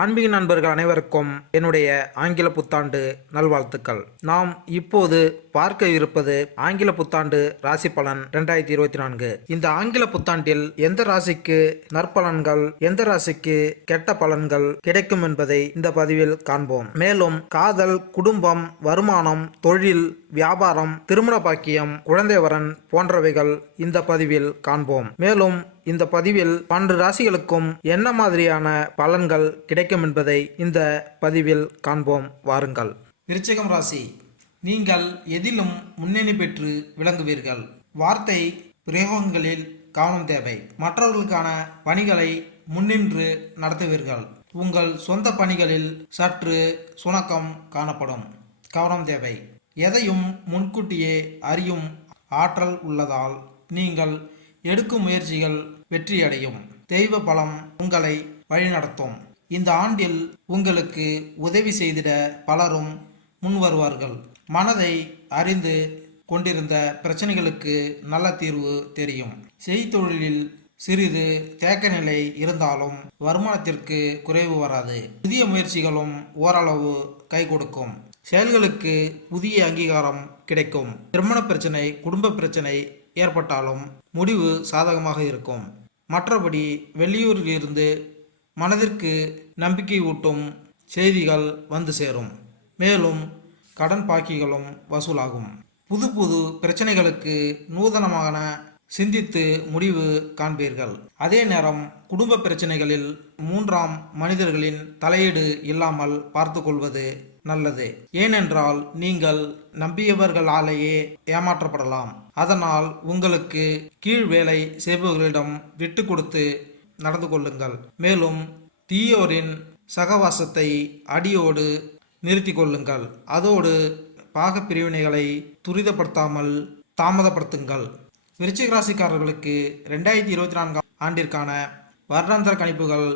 ஆன்மீக நண்பர்கள் அனைவருக்கும் என்னுடைய ஆங்கில புத்தாண்டு நல்வாழ்த்துக்கள். நாம் இப்போது பார்க்க இருப்பது ஆங்கில புத்தாண்டு ராசி பலன் ரெண்டாயிரத்தி இருபத்தி நான்கு. இந்த ஆங்கில புத்தாண்டில் எந்த ராசிக்கு நற்பலன்கள் எந்த ராசிக்கு கெட்ட பலன்கள் கிடைக்கும் என்பதை இந்த பதிவில் காண்போம். மேலும் காதல் குடும்பம் வருமானம் தொழில் வியாபாரம் திருமண பாக்கியம் குழந்தைவரன் போன்றவைகள் இந்த பதிவில் காண்போம். மேலும் இந்த பதிவில் பன்னெண்டு ராசிகளுக்கும் என்ன மாதிரியான பலன்கள் கிடைக்கும் என்பதை இந்த பதிவில் காண்போம். வாருங்கள். விருச்சிகம் ராசி நீங்கள் எதிலும் முன்னணி பெற்று விளங்குவீர்கள். வார்த்தை பிரயோகங்களில் கவனம் தேவை. மற்றவர்களுக்கான பணிகளை முன்னின்று நடத்துவீர்கள். உங்கள் சொந்த பணிகளில் சற்று சுணக்கம் காணப்படும். கவனம் தேவை. எதையும் முன்கூட்டியே அறியும் ஆற்றல் உள்ளதால் நீங்கள் எடுக்கும் முயற்சிகள் வெற்றியடையும். தெய்வ பலம் உங்களை வழிநடத்தும். இந்த ஆண்டில் உங்களுக்கு உதவி செய்திட பலரும் முன்வருவார்கள். மனதை அறிந்து கொண்டிருந்த பிரச்சனைகளுக்கு நல்ல தீர்வு தெரியும். செய்தொழிலில் சிறிது தேக்க நிலை இருந்தாலும் வருமானத்திற்கு குறைவு வராது. புதிய முயற்சிகளும் ஓரளவு கை கொடுக்கும். செயல்களுக்கு புதிய அங்கீகாரம் கிடைக்கும். திருமண பிரச்சனை குடும்ப பிரச்சனை ஏற்பட்டாலும் முடிவு சாதகமாக இருக்கும். மற்றபடி வெளியூரில் இருந்து மனதிற்கு நம்பிக்கை ஊட்டும் செய்திகள் வந்து சேரும். மேலும் கடன் பாக்கிகளும் வசூலாகும். புது புது பிரச்சனைகளுக்கு நூதனமான சிந்தித்து முடிவு காண்பீர்கள். அதே நேரம் குடும்ப பிரச்சனைகளில் மூன்றாம் மனிதர்களின் தலையீடு இல்லாமல் பார்த்து கொள்வது நல்லது. ஏனென்றால் நீங்கள் நம்பியவர்களாலேயே ஏமாற்றப்படலாம். அதனால் உங்களுக்கு கீழ் வேலை செய்பவர்களிடம் விட்டு கொடுத்து நடந்து கொள்ளுங்கள். மேலும் தீயோரின் சகவாசத்தை அடியோடு நிறுத்தி கொள்ளுங்கள். அதோடு பாக பிரிவினைகளை துரிதப்படுத்தாமல் தாமதப்படுத்துங்கள். விருச்சிக ராசிக்காரர்களுக்கு ரெண்டாயிரத்தி இருபத்தி நான்காம் ஆண்டிற்கான வருடாந்திர கணிப்புகள்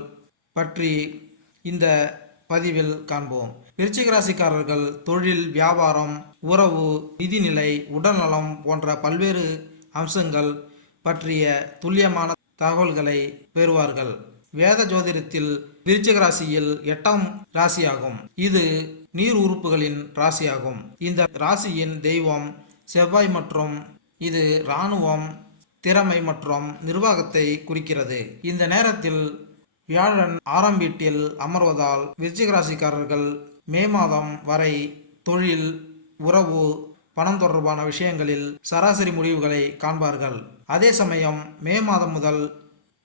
பற்றி இந்த பதிவில் காண்போம். விருச்சிக ராசிக்காரர்கள் தொழில் வியாபாரம் உறவு நிதிநிலை உடல்நலம் போன்ற பல்வேறு அம்சங்கள் பற்றிய துல்லியமான தகவல்களை பெறுவார்கள். வேத ஜோதிடத்தில் விருச்சிக ராசியில் எட்டாம் ராசியாகும். இது நீர் உறுப்புகளின் ராசியாகும். இந்த ராசியின் தெய்வம் செவ்வாய் மற்றும் இது இராணுவம் திறமை மற்றும் நிர்வாகத்தை குறிக்கிறது. இந்த நேரத்தில் வியாழன் ஆறாம் வீட்டில் அமர்வதால் விருச்சிக ராசிக்காரர்கள் மே மாதம் வரை தொழில் உறவு பணம் தொடர்பான விஷயங்களில் சராசரி முடிவுகளை காண்பார்கள். அதே சமயம் மே மாதம் முதல்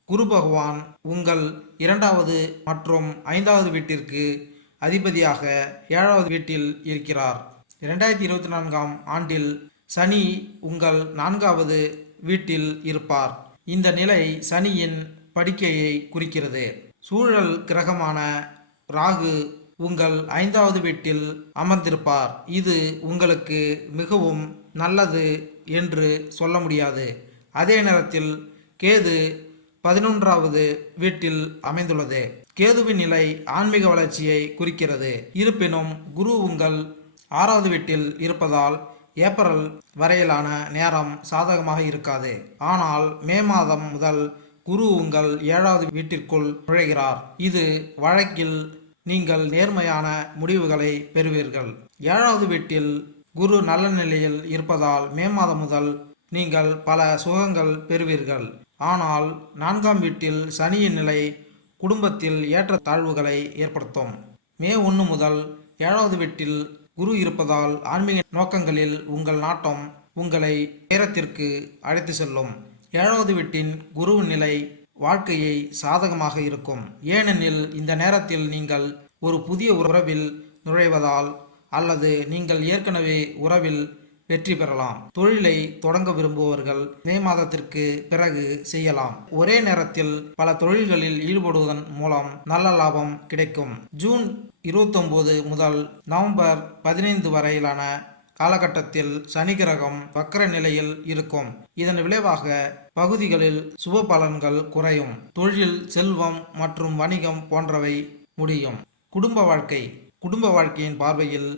குரு பகவான் உங்கள் இரண்டாவது மற்றும் ஐந்தாவது வீட்டிற்கு அதிபதியாக ஏழாவது வீட்டில் இருக்கிறார். இரண்டாயிரத்தி இருபத்தி நான்காம் ஆண்டில் சனி உங்கள் நான்காவது வீட்டில் இருப்பார். இந்த நிலை சனியின் படிக்கையை குறிக்கிறது. சூழல் கிரகமான ராகு உங்கள் ஐந்தாவது வீட்டில் அமர்ந்திருப்பார். இது உங்களுக்கு மிகவும் நல்லது என்று சொல்ல முடியாது. அதே நேரத்தில் கேது பதினொன்றாவது வீட்டில் அமைந்துள்ளது. கேதுவின் நிலை ஆன்மீக வளர்ச்சியை குறிக்கிறது. இருப்பினும் குரு உங்கள் ஆறாவது வீட்டில் இருப்பதால் ஏப்ரல் வரையிலான நேரம் சாதகமாக இருக்காது. ஆனால் மே மாதம் முதல் குரு உங்கள் ஏழாவது வீட்டிற்குள் நுழைகிறார். இது வழக்கில் நீங்கள் நேர்மையான முடிவுகளை பெறுவீர்கள். ஏழாவது வீட்டில் குரு நல்ல நிலையில் இருப்பதால் மே மாதம் முதல் நீங்கள் பல சுகங்கள் பெறுவீர்கள். ஆனால் நான்காம் வீட்டில் சனியின் நிலை குடும்பத்தில் ஏற்ற தாழ்வுகளை ஏற்படுத்தும். மே ஒன்று முதல் ஏழாவது வீட்டில் குரு இருப்பதால் ஆன்மீக நோக்கங்களில் உங்கள் நாட்டம் உங்களை நேரத்திற்கு அழைத்து செல்லும். ஏழாவது வீட்டின் குருவின் நிலை வாழ்க்கையை சாதகமாக இருக்கும். ஏனெனில் இந்த நேரத்தில் நீங்கள் ஒரு புதிய உறவில் நுழைவதால் அல்லது நீங்கள் ஏற்கனவே உறவில் வெற்றி பெறலாம். தொழிலை தொடங்க விரும்புபவர்கள் மே மாதத்திற்கு பிறகு செய்யலாம். ஒரே நேரத்தில் பல தொழில்களில் ஈடுபடுவதன் மூலம் நல்ல லாபம் கிடைக்கும். ஜூன் இருபத்தொன்பது முதல் நவம்பர் பதினைந்து வரையிலான காலகட்டத்தில் சனி கிரகம் வக்கர நிலையில் இருக்கும். இதன் விளைவாக பகுதிகளில் சுப பலன்கள் குறையும். தொழில் செல்வம் மற்றும் வணிகம் போன்றவை முடியும். குடும்ப வாழ்க்கை. குடும்ப வாழ்க்கையின் பார்வையில்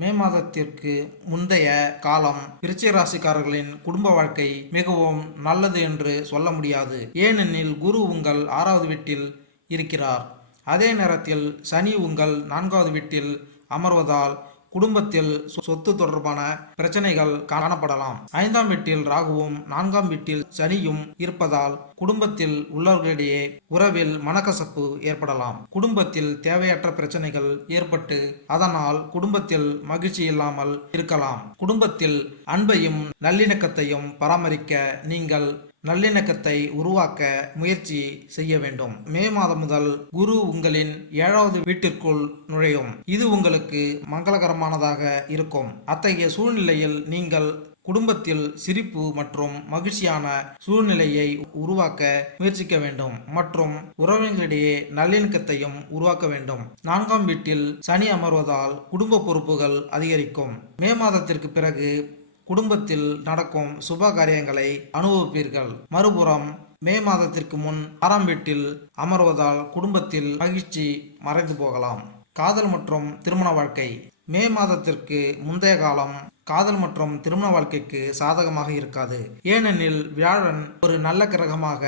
மே மாதத்திற்கு முந்தைய காலம் விருச்சிக ராசிக்காரர்களின் குடும்ப வாழ்க்கை மிகவும் நல்லது என்று சொல்ல முடியாது. ஏனெனில் குரு உங்கள் ஆறாவது வீட்டில் இருக்கிறார். அதே நேரத்தில் சனி உங்கள் நான்காவது வீட்டில் அமர்வதால் குடும்பத்தில் சொ- சொத்து தொடர்பான பிரச்சனைகள் காணப்படலாம். ஐந்தாம் வீட்டில் ராகுவும் நான்காம் வீட்டில் சனியும் இருப்பதால் குடும்பத்தில் உள்ளவர்களிடையே உறவில் மனக்கசப்பு ஏற்படலாம். குடும்பத்தில் தேவையற்ற பிரச்சனைகள் ஏற்பட்டு அதனால் குடும்பத்தில் மகிழ்ச்சி இல்லாமல் இருக்கலாம். குடும்பத்தில் அன்பையும் நல்லிணக்கத்தையும் பராமரிக்க நீங்கள் நல்லிணக்கத்தை உருவாக்க முயற்சி செய்ய வேண்டும். மே மாதம் முதல் குரு உங்களின் ஏழாவது வீட்டிற்குள் நுழையும். இது உங்களுக்கு மங்களகரமானதாக இருக்கும். அத்தகைய சூழ்நிலையில் நீங்கள் குடும்பத்தில் சிரிப்பு மற்றும் மகிழ்ச்சியான சூழ்நிலையை உருவாக்க முயற்சிக்க வேண்டும். மற்றும் உறவினர்களிடையே நல்லிணக்கத்தையும் உருவாக்க வேண்டும். நான்காம் வீட்டில் சனி அமர்வதால் குடும்ப பொறுப்புகள் அதிகரிக்கும். மே மாதத்திற்கு பிறகு குடும்பத்தில் நடக்கும் சுப காரியங்களை அனுபவிப்பீர்கள். மறுபுறம் மே மாதத்திற்கு முன் ஆறாம் வீட்டில் அமர்வதால் குடும்பத்தில் மகிழ்ச்சி மறைந்து போகலாம். காதல் மற்றும் திருமண வாழ்க்கை. மே மாதத்திற்கு முந்தைய காலம் காதல் மற்றும் திருமண வாழ்க்கைக்கு சாதகமாக இருக்காது. ஏனெனில் வியாழன் ஒரு நல்ல கிரகமாக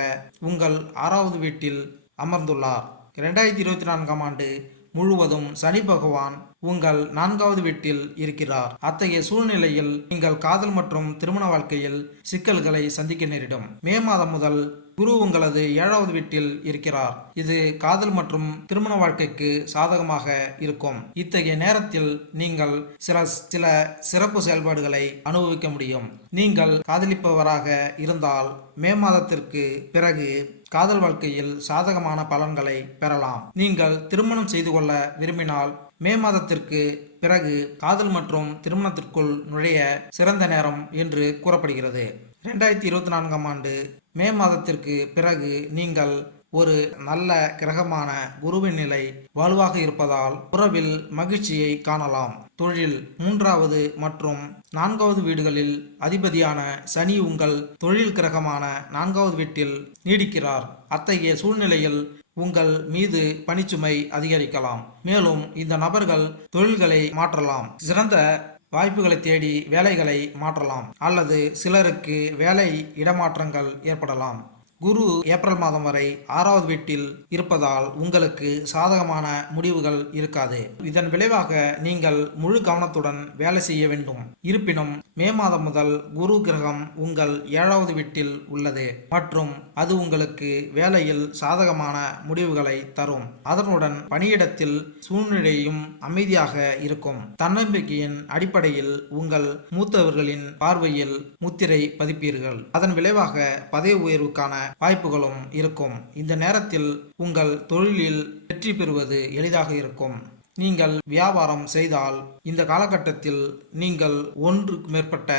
உங்கள் ஆறாவது வீட்டில் அமர்ந்துள்ளார். இரண்டாயிரத்தி இருபத்தி நான்காம் ஆண்டு முழுவதும் சனி பகவான் உங்கள் நான்காவது வீட்டில் இருக்கிறார். அத்தகைய சூழ்நிலையில் நீங்கள் காதல் மற்றும் திருமண வாழ்க்கையில் சிக்கல்களை சந்திக்க நேரிடும். மே மாதம் முதல் குரு உங்களது ஏழாவது வீட்டில் இருக்கிறார். இது காதல் மற்றும் திருமண வாழ்க்கைக்கு சாதகமாக இருக்கும். இத்தகைய நேரத்தில் நீங்கள் சில சில சிறப்பு செயல்பாடுகளை அனுபவிக்க முடியும். நீங்கள் காதலிப்பவராக இருந்தால் மே மாதத்திற்கு பிறகு காதல் வாழ்க்கையில் சாதகமான பலன்களை பெறலாம். நீங்கள் திருமணம் செய்து கொள்ள விரும்பினால் மே மாதத்திற்கு பிறகு காதல் மற்றும் திருமணத்திற்குள் நுழைய சிறந்த நேரம் என்று கூறப்படுகிறது. ரெண்டாயிரத்தி இருபத்தி நான்காம் ஆண்டு மே மாதத்திற்கு பிறகு நீங்கள் ஒரு நல்ல கிரகமான குருவின் நிலை வலுவாக இருப்பதால் உறவில் மகிழ்ச்சியை காணலாம். தொழில் மூன்றாவது மற்றும் நான்காவது வீடுகளில் அதிபதியான சனி உங்கள் தொழில் கிரகமான நான்காவது வீட்டில் நீடிக்கிறார். அத்தகைய சூழ்நிலையில் உங்கள் மீது பணிச்சுமை அதிகரிக்கலாம். மேலும் இந்த நபர்கள் தொழில்களை மாற்றலாம். சிறந்த வாய்ப்புகளை தேடி வேலைகளை மாற்றலாம். அல்லது சிலருக்கு வேலை இடமாற்றங்கள் ஏற்படலாம். குரு ஏப்ரல் மாதம் வரை ஆறாவது வீட்டில் இருப்பதால் உங்களுக்கு சாதகமான முடிவுகள் இருக்காது. இதன் விளைவாக நீங்கள் முழு கவனத்துடன் வேலை செய்ய வேண்டும். இருப்பினும் மே மாதம் முதல் குரு கிரகம் உங்கள் ஏழாவது வீட்டில் உள்ளது. மற்றும் அது உங்களுக்கு வேலையில் சாதகமான முடிவுகளை தரும். அதனுடன் பணியிடத்தில் சூழ்நிலையும் அமைதியாக இருக்கும். தன்னம்பிக்கையின் அடிப்படையில் உங்கள் மூத்தவர்களின் பார்வையில் முத்திரை பதிப்பீர்கள். அதன் விளைவாக பதவி உயர்வுக்கான வாய்ப்புகளும் இருக்கும். இந்த நேரத்தில் உங்கள் தொழிலில் வெற்றி பெறுவது எளிதாக இருக்கும். நீங்கள் வியாபாரம் செய்தால் இந்த காலகட்டத்தில் நீங்கள் ஒன்றுக்கு மேற்பட்ட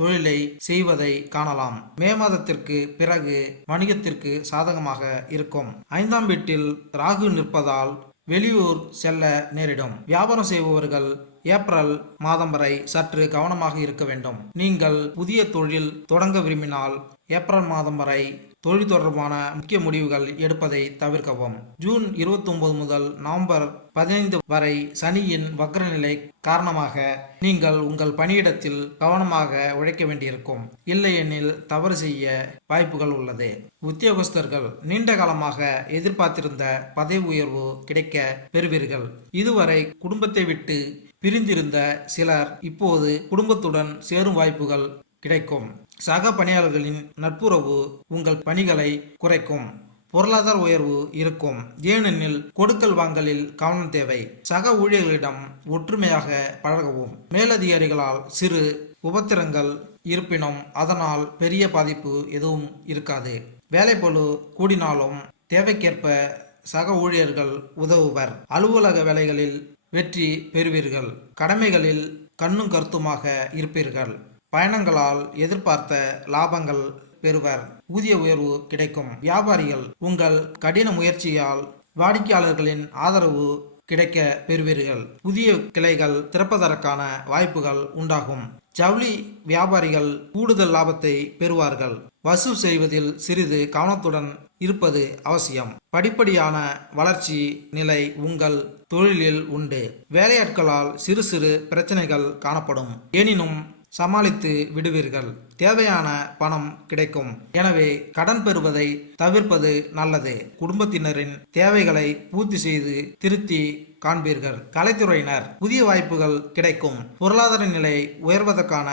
தொழிலை செய்வதை காணலாம். மே மாதத்திற்கு பிறகு வணிகத்திற்கு சாதகமாக இருக்கும். ஐந்தாம் வீட்டில் ராகு நிற்பதால் வெளியூர் செல்ல நேரிடும். வியாபாரம் செய்பவர்கள் ஏப்ரல் மாதம் வரை சற்று கவனமாக இருக்க வேண்டும். நீங்கள் புதிய தொழில் தொடங்க விரும்பினால் ஏப்ரல் மாதம் வரை தொழில் தொடர்பான முக்கிய முடிவுகள் எடுப்பதை தவிர்க்கவும். ஜூன் 29 முதல் நவம்பர் பதினைந்து வரை சனியின் வக்ரநிலை காரணமாக நீங்கள் உங்கள் பணியிடத்தில் கவனமாக உழைக்க வேண்டியிருக்கும். இல்லையெனில் தவறு செய்ய வாய்ப்புகள் உள்ளது. உத்தியோகஸ்தர்கள் நீண்ட காலமாக எதிர்பார்த்திருந்த பதவி உயர்வு கிடைக்க பெறுவீர்கள். இதுவரை குடும்பத்தை விட்டு பிரிந்திருந்த சிலர் இப்போது குடும்பத்துடன் சேரும் வாய்ப்புகள் கிடைக்கும். சக பணியாளர்களின் நட்புறவு உங்கள் பணிகளை குறைக்கும். பொருளாதார உயர்வு இருக்கும். ஏனெனில் கொடுக்கல் வாங்கலில் கவனம் தேவை. சக ஊழியர்களிடம் ஒற்றுமையாக பழகவும். மேலதிகாரிகளால் சிறு உபத்திரங்கள் இருப்பினும் அதனால் பெரிய பாதிப்பு எதுவும் இருக்காது. வேலைப்பளு கூடினாலும் தேவைக்கேற்ப சக ஊழியர்கள் உதவுவர். அலுவலக வேலைகளில் வெற்றி பெறுவீர்கள். கடமைகளில் கண்ணும் கருத்துமாக இருப்பீர்கள். பயணங்களால் எதிர்பார்த்த லாபங்கள் பெறுவர். ஊதிய உயர்வு கிடைக்கும். வியாபாரிகள் உங்கள் கடின முயற்சியால் வாடிக்கையாளர்களின் ஆதரவு கிடைக்க பெறுவீர்கள். புதிய கிளைகள் திறப்பதற்கான வாய்ப்புகள் உண்டாகும். ஜவுளி வியாபாரிகள் கூடுதல் லாபத்தை பெறுவார்கள். வசூல் செய்வதில் சிறிது கவனத்துடன் இருப்பது அவசியம். படிப்படியான வளர்ச்சி நிலை உங்கள் தொழிலில் உண்டு. வேலையாட்களால் சிறு சிறு பிரச்சனைகள் காணப்படும். எனினும் சமாளித்து விடுவீர்கள். தேவையான பணம் கிடைக்கும். எனவே கடன் பெறுவதை தவிர்ப்பது நல்லது. குடும்பத்தினரின் தேவைகளை பூர்த்தி செய்து திருத்தி காண்பீர்கள். கலைத்துறையினர் புதிய வாய்ப்புகள் கிடைக்கும். பொருளாதார நிலை உயர்வதற்கான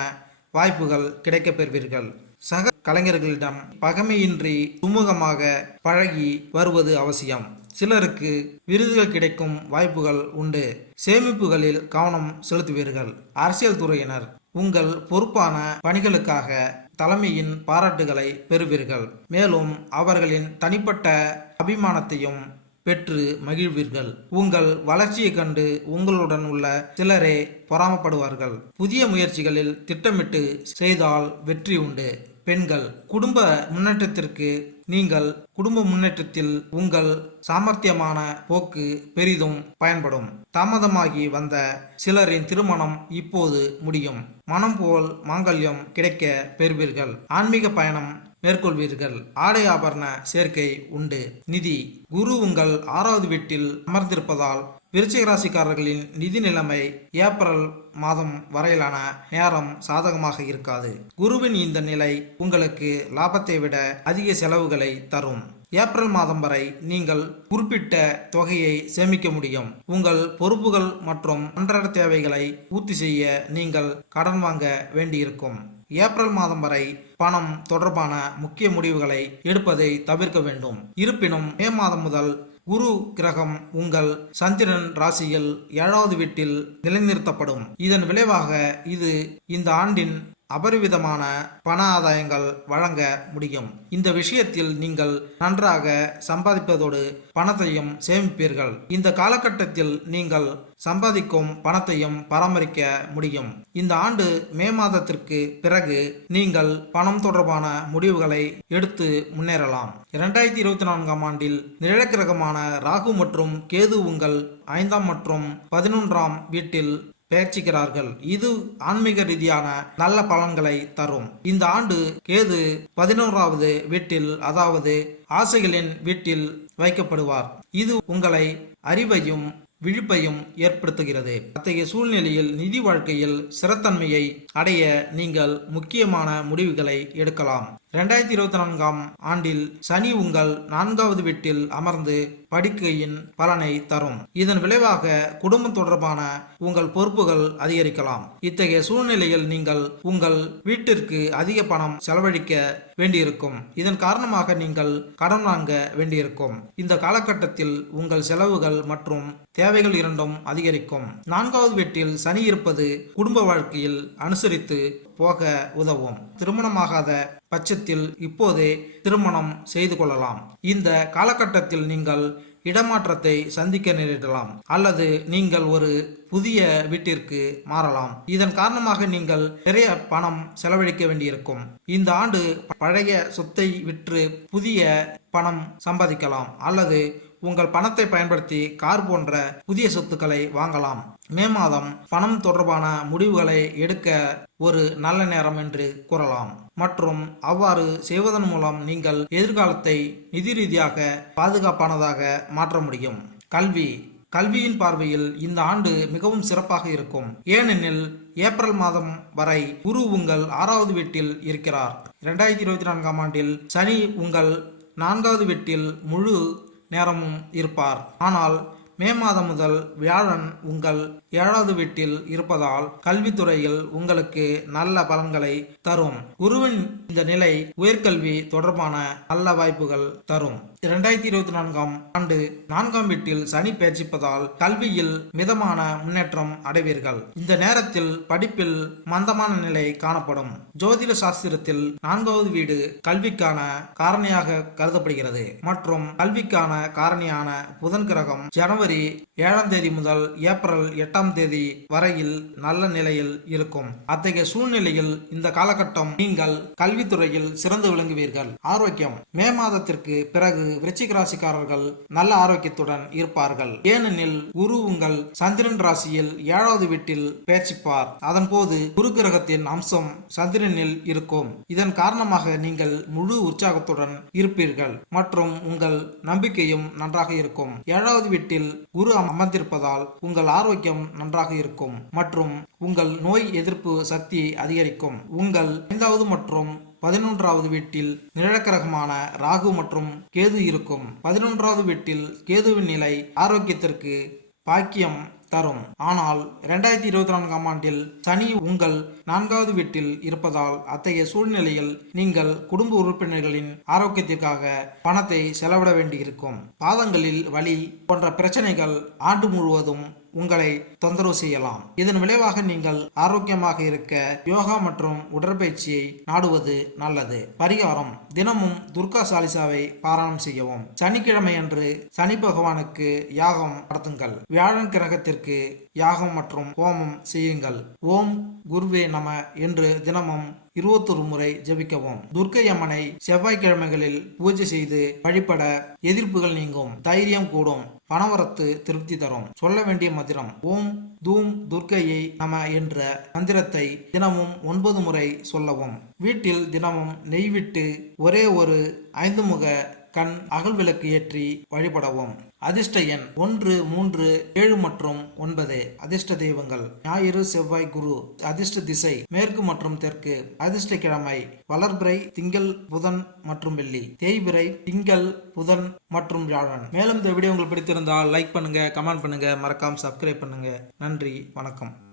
வாய்ப்புகள் கிடைக்கப் பெறுவீர்கள். சக கலைஞர்களிடம் பகைமையின்றி சுமூகமாக பழகி வருவது அவசியம். சிலருக்கு விருதுகள் கிடைக்கும் வாய்ப்புகள் உண்டு. சேமிப்புகளில் கவனம் செலுத்துவீர்கள். அரசியல் துறையினர் உங்கள் பொறுப்பான பணிகளுக்காக தலைமையின் பாராட்டுகளை பெறுவீர்கள். மேலும் அவர்களின் தனிப்பட்ட அபிமானத்தையும் பெற்று மகிழ்வீர்கள். உங்கள் வளர்ச்சியைக் கண்டு உங்களுடன் உள்ள சிலரே பொறாமப்படுவார்கள். புதிய முயற்சிகளில் திட்டமிட்டு செய்தால் வெற்றி உண்டு. பெண்கள் குடும்ப முன்னேற்றத்திற்கு நீங்கள் குடும்ப முன்னேற்றத்தில் உங்கள் சாமர்த்தியமான போக்கு பெரிதும் பயன்படும். தாமதமாகி வந்த சிலரின் திருமணம் இப்போது முடியும். மனம் போல் மாங்கல்யம் கிடைக்க பெறுவீர்கள். ஆன்மீக பயணம் மேற்கொள்வீர்கள். ஆடை ஆபரண சேர்க்கை உண்டு. நிதி குரு உங்கள் ஆறாவது வீட்டில் அமர்ந்திருப்பதால் விருச்சிக ராசிக்காரர்களின் நிதி நிலைமை ஏப்ரல் மாதம் வரையிலான நேரம் சாதகமாக இருக்காது. குருவின் இந்த நிலை உங்களுக்கு லாபத்தை விட அதிக செலவுகளை தரும். ஏப்ரல் மாதம் வரை நீங்கள் குறிப்பிட்ட தொகையை சேமிக்க முடியும். உங்கள் பொறுப்புகள் மற்றும் அன்றாட தேவைகளை பூர்த்தி செய்ய நீங்கள் கடன் வாங்க வேண்டியிருக்கும். ஏப்ரல் மாதம் வரை பணம் தொடர்பான முக்கிய முடிவுகளை எடுப்பதை தவிர்க்க வேண்டும். இருப்பினும் மே மாதம் முதல் குரு கிரகம் உங்கள் சந்திரன் ராசியில் ஏழாவது வீட்டில் நிலைநிறுத்தப்படும். இதன் விளைவாக இது இந்த ஆண்டின் அபரிவிதமான பண ஆதாயங்கள் வழங்க முடியும். இந்த விஷயத்தில் நீங்கள் நன்றாக சம்பாதிப்பதோடு பணத்தையும் சேமிப்பீர்கள். இந்த காலகட்டத்தில் நீங்கள் சம்பாதிக்கும் பணத்தையும் பராமரிக்க முடியும். இந்த ஆண்டு மே மாதத்திற்கு பிறகு நீங்கள் பணம் தொடர்பான முடிவுகளை எடுத்து முன்னேறலாம். இரண்டாயிரத்தி இருபத்தி நான்காம் ஆண்டில் நிழக்கிரகமான ராகு மற்றும் கேது உங்கள் ஐந்தாம் மற்றும் பதினொன்றாம் வீட்டில் பெயர்ச்சிக்கிறார்கள் இது ஆன்மீக ரீதியான நல்ல பலன்களை தரும். இந்த ஆண்டு கேது பதினோராவது வீட்டில் அதாவது ஆசைகளின் வீட்டில் வைக்கப்படுவார். இது உங்களை அறிவையும் விழிப்பையும் ஏற்படுத்துகிறது. அத்தகைய சூழ்நிலையில் நிதி வாழ்க்கையில் ஸ்திரத்தன்மையை அடைய நீங்கள் முக்கியமான முடிவுகளை எடுக்கலாம். இரண்டாயிரத்தி இருபத்தி நான்காம் ஆண்டில் சனி உங்கள் நான்காவது வீட்டில் அமர்ந்து படுக்கையின் பலனை தரும். இதன் விளைவாக குடும்பம் தொடர்பான உங்கள் பொறுப்புகள் அதிகரிக்கலாம். இத்தகைய சூழ்நிலையில் நீங்கள் உங்கள் வீட்டிற்கு அதிக பணம் செலவழிக்க வேண்டியிருக்கும். இதன் காரணமாக நீங்கள் கடன் வாங்க வேண்டியிருக்கும். இந்த காலகட்டத்தில் உங்கள் செலவுகள் மற்றும் தேவைகள் இரண்டும் அதிகரிக்கும். நான்காவது வீட்டில் சனி இருப்பது குடும்ப வாழ்க்கையில் அனுசரித்து போக உதவும். திருமணமாகாத பட்சத்தில் இப்போதே திருமணம் செய்து கொள்ளலாம். இந்த காலகட்டத்தில் நீங்கள் இடமாற்றத்தை சந்திக்க நேரிடலாம். அல்லது நீங்கள் ஒரு புதிய வீட்டிற்கு மாறலாம். இதன் காரணமாக நீங்கள் நிறைய பணம் செலவழிக்க வேண்டியிருக்கும். இந்த ஆண்டு பழைய சொத்தை விற்று புதிய பணம் சம்பாதிக்கலாம். அல்லது உங்கள் பணத்தை பயன்படுத்தி கார் போன்ற புதிய சொத்துக்களை வாங்கலாம். மே மாதம் பணம் தொடர்பான முடிவுகளை எடுக்க ஒரு நல்ல நேரம் என்று கூறலாம். மற்றும் அவ்வாறு செய்வதன் மூலம் நீங்கள் எதிர்காலத்தை நிதி ரீதியாக பாதுகாப்பானதாக மாற்ற முடியும். கல்வி. கல்வியின் பார்வையில் இந்த ஆண்டு மிகவும் சிறப்பாக இருக்கும். ஏனெனில் ஏப்ரல் மாதம் வரை குரு உங்கள் ஆறாவது வீட்டில் இருக்கிறார். இரண்டாயிரத்தி இருபத்தி நான்காம் ஆண்டில் சனி உங்கள் நான்காவது வீட்டில் முழு நேரமும் இருப்பார். ஆனால் மே மாதம் முதல் வியாழன் உங்கள் ஏழாவது வீட்டில் இருப்பதால் கல்வித்துறையில் உங்களுக்கு நல்ல பலன்களை தரும். குருவின் இந்த நிலை உயர்கல்வி தொடர்பான நல்ல வாய்ப்புகள் தரும். இரண்டாயிரத்தி இருபத்தி நான்காம் ஆண்டு நான்காம் வீட்டில் சனி பேச்சிப்பதால் கல்வியில் மிதமான முன்னேற்றம் அடைவீர்கள். இந்த நேரத்தில் படிப்பில் மந்தமான நிலை காணப்படும். ஜோதிட சாஸ்திரத்தில் நான்காவது வீடு கல்விக்கான காரணியாக கருதப்படுகிறது. மற்றும் கல்விக்கான காரணியான புதன் கிரகம் ஜனவரி ஏழாம் தேதி முதல் ஏப்ரல் எட்டாம் தேதி வரையில் நல்ல நிலையில் இருக்கும். அத்தகைய சூழ்நிலையில் இந்த காலகட்டம் நீங்கள் கல்வித்துறையில் சிறந்து விளங்குவீர்கள். ஆரோக்கியம் மே மாதத்திற்கு பிறகு விருச்சிக ராசிக்காரர்கள் நல்ல ஆரோக்கியத்துடன் இருப்பார்கள். ஏனெனில் குரு உங்கள் சந்திரன் ராசியில் ஏழாவது வீட்டில் பேச்சிப்பார். அதன் போது குரு கிரகத்தின் அம்சம் சந்திரனில் இருக்கும். இதன் காரணமாக நீங்கள் முழு உற்சாகத்துடன் இருப்பீர்கள் மற்றும் உங்கள் நம்பிக்கையும் நன்றாக இருக்கும். ஏழாவது வீட்டில் குரு அமர்ந்திருப்பதால் உங்கள் ஆரோக்கியம் நன்றாக இருக்கும் மற்றும் உங்கள் நோய் எதிர்ப்பு சக்தி அதிகரிக்கும். உங்கள் ஐந்தாவது மற்றும் பதினொன்றாவது வீட்டில் நிழக்கிரகமான ராகு மற்றும் கேது இருக்கும். பதினொன்றாவது வீட்டில் கேதுவின் நிலை ஆரோக்கியத்திற்கு பாக்கியம் தரும். ஆனால் இரண்டாயிரத்தி இருபத்தி நான்காம் ஆண்டில் சனி உங்கள் நான்காவது வீட்டில் இருப்பதால் அத்தகைய சூழ்நிலையில் நீங்கள் குடும்ப உறுப்பினர்களின் ஆரோக்கியத்திற்காக பணத்தை செலவிட வேண்டியிருக்கும். பாதங்களில் வலி போன்ற பிரச்சனைகள் ஆண்டு முழுவதும் உங்களை தொந்தரவு செய்யலாம். இதன் விளைவாக நீங்கள் ஆரோக்கியமாக இருக்க யோகா மற்றும் உடற்பயிற்சியை நாடுவது நல்லது. பரிகாரம் தினமும் துர்கா சாலிசாவை பாராயணம் செய்யவும். சனிக்கிழமை அன்று சனி பகவானுக்கு யாகம் நடத்துங்கள். வியாழன் கிரகத்திற்கு யாகம் மற்றும் ஹோமம் செய்யுங்கள். ஓம் குருவே நம என்று தினமும் இருபத்தொரு முறை ஜெபிக்கவும். துர்க்கை அம்மனை செவ்வாய்க்கிழமைகளில் பூஜை செய்து வழிபட எதிர்ப்புகள் நீங்கும். தைரியம் கூடும். பணவரத்து திருப்தி தரும். சொல்ல வேண்டிய மந்திரம் ஓம் தூம் துர்க்கையை நம என்ற மந்திரத்தை தினமும் ஒன்பது முறை சொல்லவும். வீட்டில் தினமும் நெய் விட்டு ஒரே ஒரு ஐந்து முக கண் அகல் விளக்கு ஏற்றி வழிபடவும். அதிர்ஷ்ட எண் ஒன்று மூன்று ஏழு மற்றும் ஒன்பது. அதிர்ஷ்ட தெய்வங்கள். ஞாயிறு செவ்வாய் குரு. அதிர்ஷ்ட திசை மேற்கு மற்றும் தெற்கு. அதிர்ஷ்ட கிழமை வளர்பிறை திங்கள் புதன் மற்றும் வெள்ளி. தேய்பிறை திங்கள் புதன் மற்றும் வியாழன். மேலும் இந்த வீடியோ உங்களுக்கு பிடித்திருந்தால் லைக் பண்ணுங்க கமெண்ட் பண்ணுங்க மறக்காம சப்ஸ்கிரைப் பண்ணுங்க. நன்றி வணக்கம்.